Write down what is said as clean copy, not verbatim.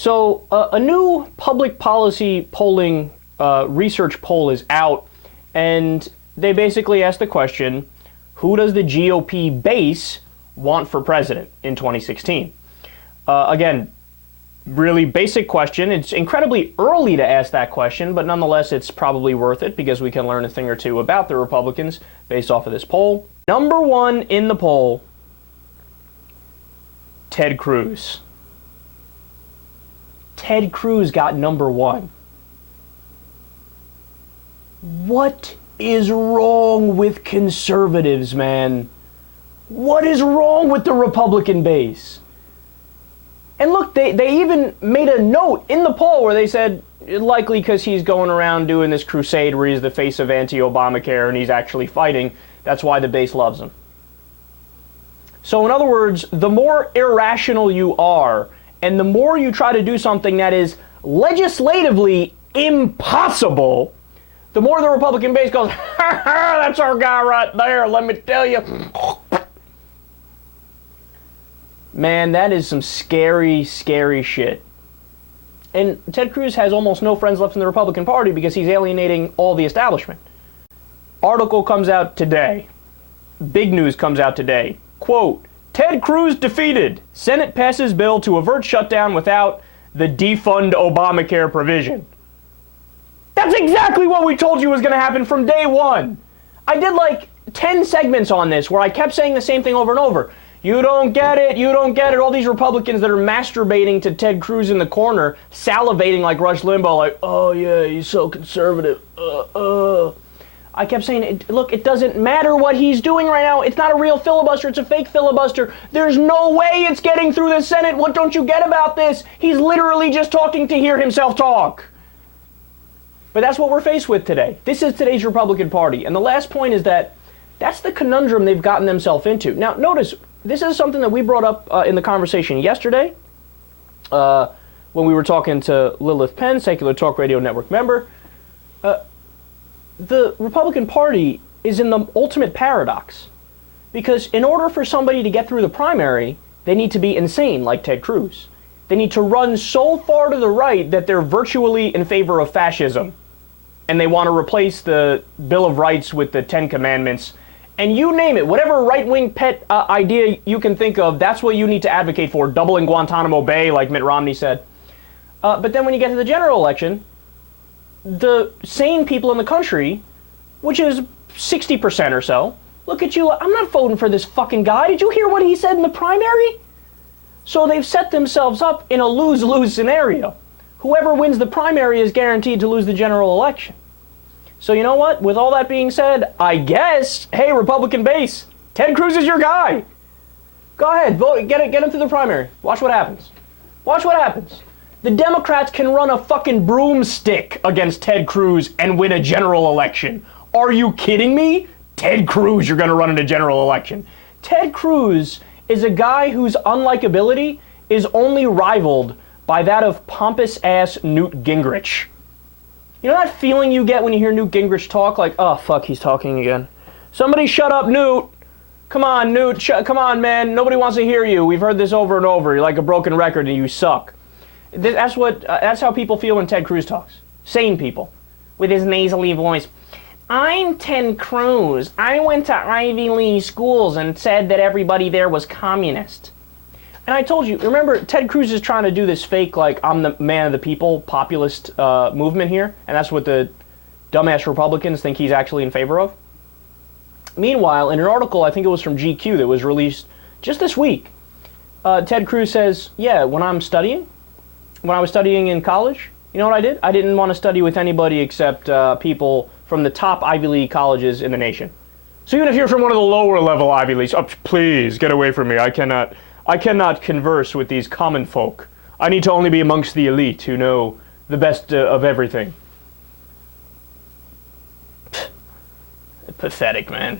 So a new public policy polling research poll is out, and they basically ask the question, who does the GOP base want for president in 2016? Again, really basic question. It's incredibly early to ask that question, but nonetheless, it's probably worth it because we can learn a thing or two about the Republicans based off of this poll. Number one in the poll, Ted Cruz. Ted Cruz got number one. What is wrong with conservatives, man? What is wrong with the Republican base? And look, they even made a note in the poll where they said, likely because he's going around doing this crusade where he's the face of anti-Obamacare and he's actually fighting, that's why the base loves him. So in other words, the more irrational you are, and the more you try to do something that is legislatively impossible, the more the Republican base goes, ha ha, that's our guy right there, let me tell you. Man, that is some scary, scary shit. And Ted Cruz has almost no friends left in the Republican Party because he's alienating all the establishment. Article comes out today. Big news comes out today. Quote, Ted Cruz defeated. Senate passes bill to avert shutdown without the defund Obamacare provision. That's exactly what we told you was going to happen from day one. I did like 10 segments on this where I kept saying the same thing over and over. You don't get it, you don't get it. All these Republicans that are masturbating to Ted Cruz in the corner, salivating like Rush Limbaugh, like, oh yeah, he's so conservative. I kept saying, look, it doesn't matter what he's doing right now. It's not a real filibuster. It's a fake filibuster. There's no way it's getting through the Senate. What don't you get about this? He's literally just talking to hear himself talk. But that's what we're faced with today. This is today's Republican Party. And the last point is that that's the conundrum they've gotten themselves into. Now, notice, this is something that we brought up in the conversation yesterday when we were talking to Lilith Penn, Secular Talk Radio Network member. The Republican Party is in the ultimate paradox because in order for somebody to get through the primary, they need to be insane like Ted Cruz. They need to run so far to the right that they're virtually in favor of fascism and they want to replace the Bill of Rights with the Ten Commandments. And you name it, whatever right-wing pet idea you can think of, that's what you need to advocate for, doubling Guantanamo Bay like Mitt Romney said. But then when you get to the general election, the sane people in the country, which is 60% or so, look at you, I'm not voting for this fucking guy. Did you hear what he said in the primary? So they've set themselves up in a lose-lose scenario. Whoever wins the primary is guaranteed to lose the general election. So you know what? With all that being said, I guess, hey, Republican base, Ted Cruz is your guy. Go ahead, vote, get him through the primary. Watch what happens. Watch what happens. The Democrats can run a fucking broomstick against Ted Cruz and win a general election. Are you kidding me? Ted Cruz, you're going to run in a general election. Ted Cruz is a guy whose unlikability is only rivaled by that of pompous-ass Newt Gingrich. You know that feeling you get when you hear Newt Gingrich talk? Like, oh, fuck, he's talking again. Somebody shut up, Newt. Come on, Newt. Come on, man. Nobody wants to hear you. We've heard this over and over. You're like a broken record and you suck. That's how people feel when Ted Cruz talks. Sane people. With his nasally voice. I'm Ted Cruz. I went to Ivy League schools and said that everybody there was communist. And I told you, remember, Ted Cruz is trying to do this fake, like, I'm the man of the people populist movement here. And that's what the dumbass Republicans think he's actually in favor of. Meanwhile, in an article, I think it was from GQ that was released just this week, Ted Cruz says, yeah, when I was studying in college, you know what I did? I didn't want to study with anybody except people from the top Ivy League colleges in the nation. So even if you're from one of the lower level Ivy Leagues, oh, please get away from me. I cannot converse with these common folk. I need to only be amongst the elite who know the best of everything. Pathetic, man.